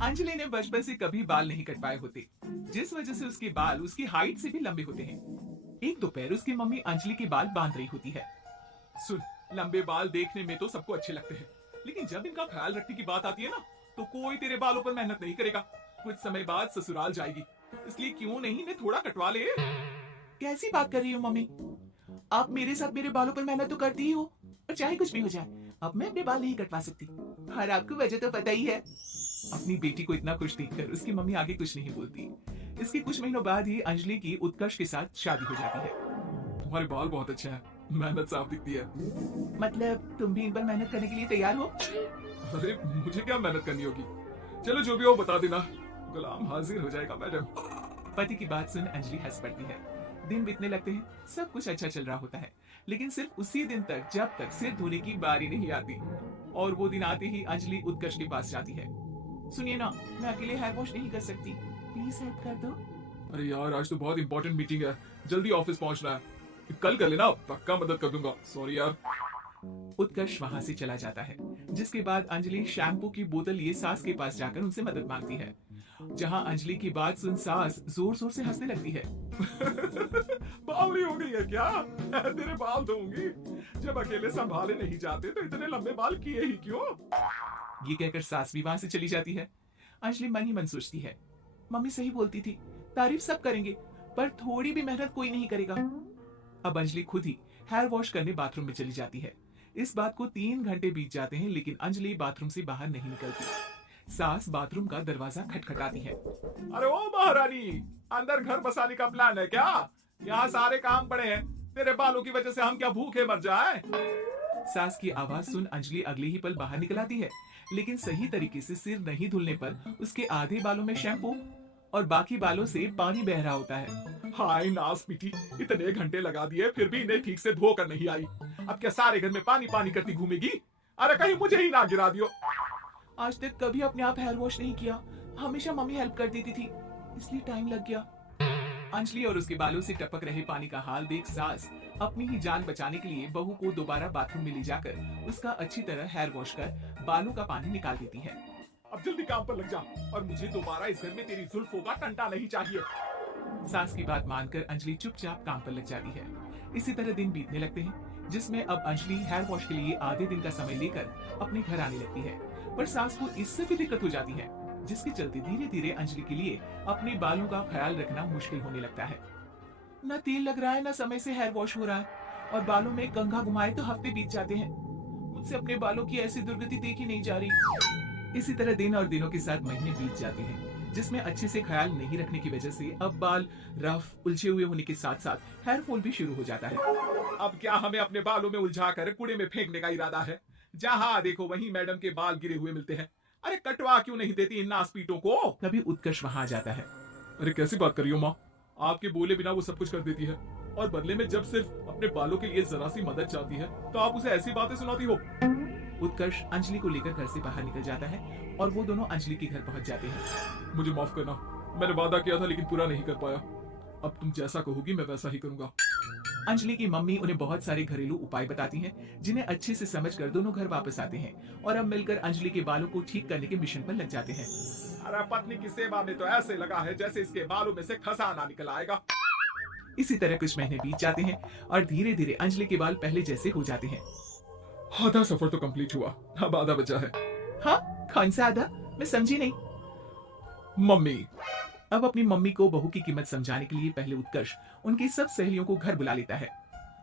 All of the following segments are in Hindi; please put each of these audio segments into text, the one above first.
अंजलि ने बचपन से कभी बाल नहीं कटवाए होते, जिस वजह से उसके बाल उसकी हाइट से भी लंबे होते हैं। एक दोपहर उसकी मम्मी अंजलि के बाल बांध रही होती है। सुन, लंबे बाल देखने में तो सबको अच्छे लगते हैं, लेकिन जब इनका ख्याल रखने की बात आती है ना, तो कोई तेरे बालों पर मेहनत नहीं करेगा। कुछ समय बाद ससुराल जाएगी, इसलिए क्यों नहीं मैं थोड़ा कटवा ले। कैसी बात कर रही हो मम्मी? आप मेरे साथ मेरे बालों पर मेहनत तो करती ही हो, और चाहे कुछ भी हो जाए, अब मैं अपने बाल नहीं कटवा सकती। और आपको वजह तो पता ही है। अपनी बेटी को इतना खुश देखकर उसकी मम्मी आगे कुछ नहीं बोलती। इसके कुछ महीनों बाद ही अंजलि की उत्कर्ष के साथ शादी हो जाती है। तुम्हारे बाल बहुत अच्छे हैं, मेहनत साफ दिखती है। मतलब तुम भी इन पर मेहनत करने के लिए तैयार हो? अरे मुझे क्या मेहनत करनी होगी, चलो जो भी हो बता देना, गुलाम हाजिर हो जाएगा मैडम। पति की बात सुन अंजलि हंस पड़ती है। दिन बीतने लगते हैं, सब कुछ अच्छा चल रहा होता है, लेकिन सिर्फ उसी दिन तक जब तक सिर धोने की बारी नहीं आती। और वो दिन आते ही अंजलि उत्कर्ष के पास जाती है। सुनिए ना, मैं अकेले हेयर वॉश नहीं कर सकती, प्लीज हेल्प कर दो। अरे यार, आज तो बहुत इंपॉर्टेंट मीटिंग है, जल्दी ऑफिस पहुंचना है, कल कर लेना, पक्का मदद कर दूंगा, सॉरी यार। उत्कर्ष वहां से चला जाता है, जिसके बाद अंजलि शैम्पू की बोतल लिए सास के पास जाकर उनसे मदद मांगती है। जहां अंजलि की बात सुन सास जोर जोर से हंसने लगती है। बावली हो गई है क्या? तेरे बाल धोऊंगी, जब अकेले संभाले नहीं जाते तो इतने लंबे बाल किए ही क्यों? ये कहकर सास भी वहां से चली जाती है। अंजलि मन ही मन सोचती है, मम्मी सही बोलती थी, तारीफ सब करेंगे, पर थोड़ी भी मेहनत कोई नहीं करेगा। अब अंजलि खुद ही हेयर वॉश करने बाथरूम में चली जाती है। इस बात को 3 घंटे बीत जाते हैं, लेकिन अंजलि बाथरूम से बाहर नहीं निकलती। सास बाथरूम का दरवाजा खटखटाती है। अरे ओ महारानी, अंदर घर बसाने का प्लान है क्या? यहाँ सारे काम पड़े हैं, तेरे बालों की वजह से हम क्या भूखे मर जाए? सास की आवाज सुन अंजलि अगले ही पल बाहर निकल आती है, लेकिन सही तरीके से सिर नहीं धुलने पर उसके आधे बालों में शैम्पू और बाकी बालों से पानी बह रहा होता है। हाय नास पीटी, इतने घंटे लगा दिए फिर भी इन्हें ठीक से धो कर नहीं आई, अब क्या सारे घर में पानी पानी करती घूमेगी? अरे कहीं मुझे ही ना गिरा दियो। आज तक कभी अपने आप हेयर वॉश नहीं किया, हमेशा मम्मी हेल्प कर देती थी, इसलिए टाइम लग गया। अंजलि और उसके बालों से टपक रहे पानी का हाल देख सास अपनी ही जान बचाने के लिए बहू को दोबारा बाथरूम में ले जाकर उसका अच्छी तरह हेयर वॉश कर बालों का पानी निकाल देती है। अब जल्दी काम पर लग जा, और मुझे दोबारा इस घर में तेरी जुल्फों का टंटा नहीं चाहिए। सास की बात मानकर अंजलि चुपचाप काम पर लग जाती है। इसी तरह दिन बीतने लगते हैं, जिसमें अब अंजलि हेयर वॉश के लिए आधे दिन का समय लेकर अपने घर आने लगती है, पर सास को इससे भी दिक्कत हो जाती है, जिसके चलते धीरे धीरे अंजलि के लिए अपने बालों का ख्याल रखना मुश्किल होने लगता है। न तेल लग रहा है, न समय से हेयर वॉश हो रहा है, और बालों में कंघा घुमाए तो हफ्ते बीत जाते हैं। मुझसे अपने बालों की ऐसी दुर्गति देखी नहीं जा रही। इसी तरह दिन और दिनों के साथ महीने बीत जाते हैं, जिसमें अच्छे से ख्याल नहीं रखने की वजह से अब बाल रफ उलझे हुए होने के साथ साथ हेयर फॉल भी शुरू हो जाता है। अब क्या हमें अपने बालों में उलझा कर कूड़े में फेंकने का इरादा है? जहाँ देखो वहीं मैडम के बाल गिरे हुए मिलते हैं, अरे कटवा क्यों नहीं देती इन नासपीटों को? तभी उत्कर्ष वहां आ जाता है। अरे कैसी बात कर रही हो माँ, आपके बोले बिना वो सब कुछ कर देती है, और बदले में जब सिर्फ अपने बालों के लिए जरा सी मदद चाहती है तो आप उसे ऐसी बातें सुनाती हो। उत्कर्ष अंजलि को लेकर घर से बाहर निकल जाता है, और वो दोनों अंजलि के घर पहुंच जाते हैं। मुझे माफ करना, मैंने वादा किया था लेकिन पूरा नहीं कर पाया, अब तुम जैसा कहोगी मैं वैसा ही करूंगा। अंजलि की मम्मी उन्हें बहुत सारे घरेलू उपाय बताती हैं, जिन्हें अच्छे से समझकर दोनों घर वापस आते हैं, और अब मिलकर अंजलि के बालों को ठीक करने के मिशन पर लग जाते हैं। अरे पत्नी की सेवा में तो ऐसे लगा है जैसे इसके बालों में से खजाना निकल आएगा। इसी तरह कुछ महीने बीत जाते हैं, और धीरे धीरे अंजलि के बाल पहले जैसे हो जाते हैं। आधा सफर तो कंप्लीट हुआ, अब आधा बचा है। हाँ, कौन सा आधा? मैं समझी नहीं। मम्मी। अब अपनी मम्मी को बहू की कीमत समझाने के लिए पहले उत्कर्ष उनकी सब सहेलियों को घर बुला लेता है,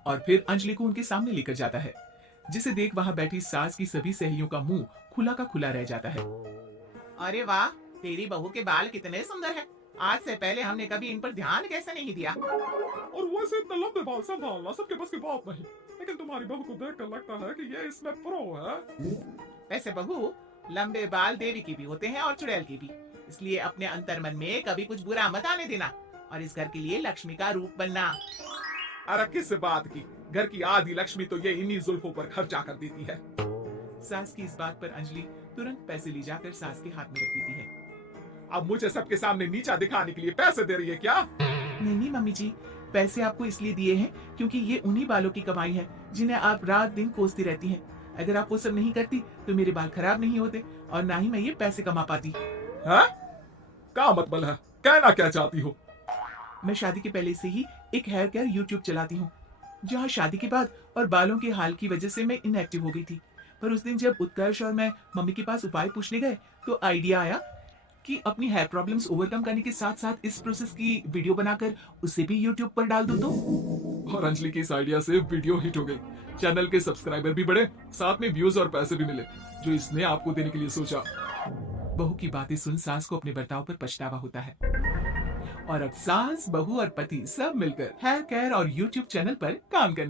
और फिर अंजलि को उनके सामने लेकर जाता है, जिसे देख वहां बैठी सास की सभी सहेलियों का मुंह खुला का खुला रह जाता है। अरे वाह, तेरी बहू के बाल कितने सुंदर हैं। आज से पहले हमने कभी इन पर ध्यान कैसे नहीं दिया। और वैसे इतने लंबे बाल संभालना सबके बस की बात नहीं, लेकिन तुम्हारी बहू को देखकर लगता है कि ये इसमें प्रो है। वैसे बहू, लंबे बाल देवी की भी होते हैं और चुड़ैल की भी, इसलिए अपने अंतर्मन में कभी कुछ बुरा मत आने देना, और इस घर के लिए लक्ष्मी का रूप बनना। अरे किस बात की, घर की आधी लक्ष्मी तो ये इन्हीं जुल्फों पर खर्चा कर देती है। सास की इस बात पर अंजलि तुरंत पैसे ले जाकर सास के हाथ में रख देती है। अब मुझे सबके सामने नीचा दिखाने के लिए पैसे दे रही है क्या? नहीं नहीं मम्मी जी, पैसे आपको इसलिए दिए हैं क्योंकि ये उन्हीं बालों की कमाई है जिन्हें आप रात दिन कोसती रहती हैं। अगर आप वो सब नहीं करती तो मेरे बाल खराब नहीं होते, और ना ही मैं ये पैसे कमा पाती। हाँ? क्या मतलब है? कहना क्या चाहती हो? मैं शादी के पहले से ही एक हेयर केयर यूट्यूब चलाती हूँ, जहाँ शादी के बाद और बालों के हाल की वजह से मैं इनएक्टिव हो गई थी। पर उस दिन जब उत्कर्ष और मैं मम्मी के पास उपाय पूछने गए, तो आइडिया आया कि अपनी हेयर प्रॉब्लम्स ओवरकम करने के साथ साथ इस प्रोसेस की वीडियो बनाकर उसे भी यूट्यूब पर डाल दूं तो। और अंजलि की इस आइडिया से वीडियो हिट हो गई, चैनल के सब्सक्राइबर भी बढ़े, साथ में व्यूज और पैसे भी मिले, जो इसने आपको देने के लिए सोचा। बहू की बातें सुन सास को अपने बर्ताव पर पछतावा होता है, और अब सास, बहू और पति सब मिलकर हेयर केयर और यूट्यूब चैनल पर काम करने